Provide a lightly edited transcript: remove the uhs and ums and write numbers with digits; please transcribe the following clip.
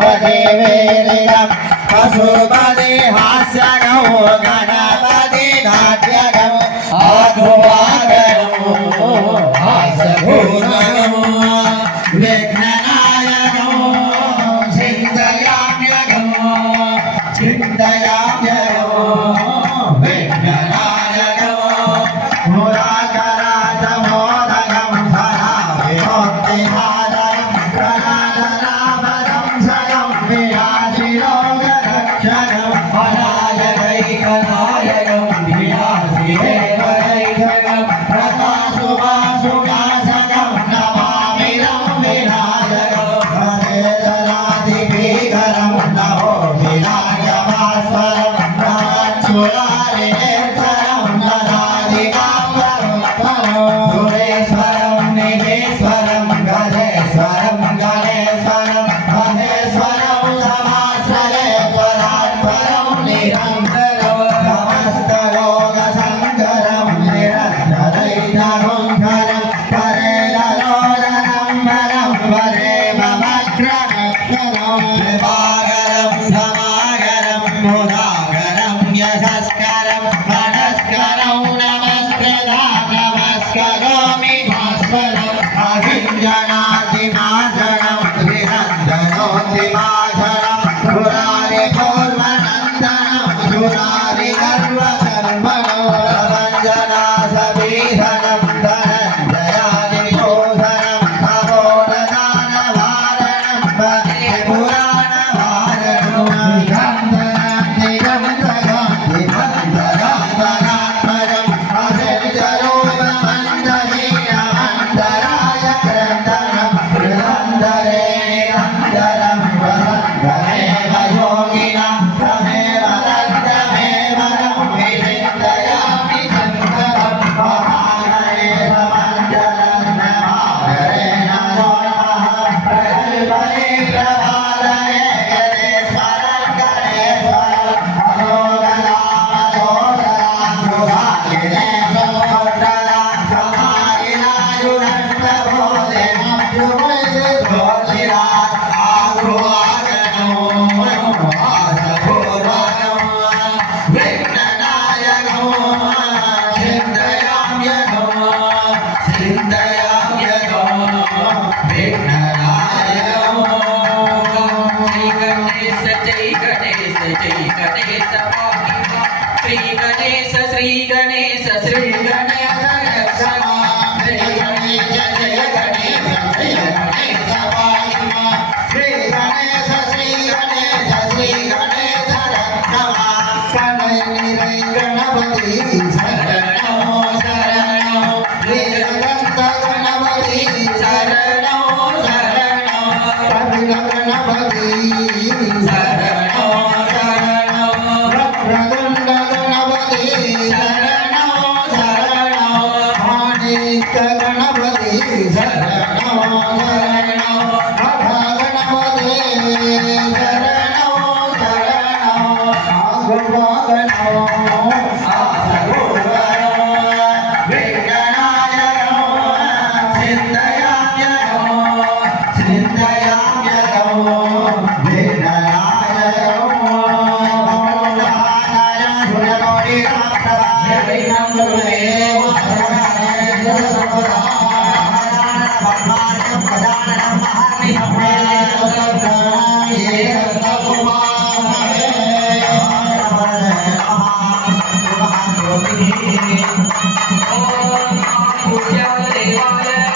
वायुपदेवेरिदं पशुपदे हास्यगौ गणपति नाट्यगौ आध्वागौ हास्यभूषगौ विघ्ननायकौ चिन्तयाम्यगौ विघ्ननायकौ मुराकराजमोदगं धरा विमुक्तिहारं कलाधरापदं स्वयं विराजिरोगरक्षणं अनायकैकनायकं विलासिदेवैकं प्रकाशुभासुभासकं नमामिदं विनायकं हरेदनादिभीकरं नमो विनायकमास्वरं नमच्छुरारिनेत्रं ननादिकाम्बरं सुरेश्वरं निजेश्वरं गणेश्वरं गणेश्वरं महेश्वरं समाश्रये परात्परं निरन्तरं समस्तलोकशङ्करं निरन्तरैकगुण्ठरं परेदरोदनं वरं वरे ममग्रहक्षरं विभागरं समागरं मुदागरं यशस्करं मनस्करं नमस्कृता नमस्करोमि भास्वरम् अभिञ्जनादिमासनं निरन्तरोऽतिमासनं सुरारिपूर्वनन्दनं सुरारिगर्वधर्मणो प्रभञ्जनासबीधनं धनञ्जयादिभूषणं खगोलदानवारणं वन्दे पुराणवारणं दिगन्तरात्मजं असिञ्चरूपमन्दहीनमन्दराय क्रन्दनं हृदन्दरे निरन्तरं वसन्तमेव योगिनं तमेव दत्तमेव नं विचिन्तयामि शङ्करं महागणेशमण्डलं नमागरे नमो नमः प्रगल्भने प्रभादने गणेश्वरं गणेश्वरं अलोकरामदोषरा सुभागिने समोषरा समागिनायुरन्तबोधे नभ्युवैदोषिरा आगुवागनो आसपूर्वनो विघ्ननायको चिन्तयाम्यको चिन्तयाम्यको विघ्ननायको श्री गणेश जय गणेश पाहि मां श्री गणेश श्री गणेश श्री गणेश रक्षमा श्री गणेश जय गणेश जय गणेश पाहि मां श्री गणेश रक्षमा कनैनिरै गणपति शरणो शरणो नीलकण्ठ गणपति शरणो शरणो कपिल गणपति शरणो शरणो वक्रतुण्ड गणपति शरणो शरणो माणिक गणपति शरणो शरणो महा गणपति शरणो शरणो आगुवागनो आसगुवनो विघ्ननायको चिन्तयाम्यको चिन्तयाम्यको विघ्ननायको भगवानाय सुरगौरीरामप्रभाय वैनन्ददेव पूज्य देवालय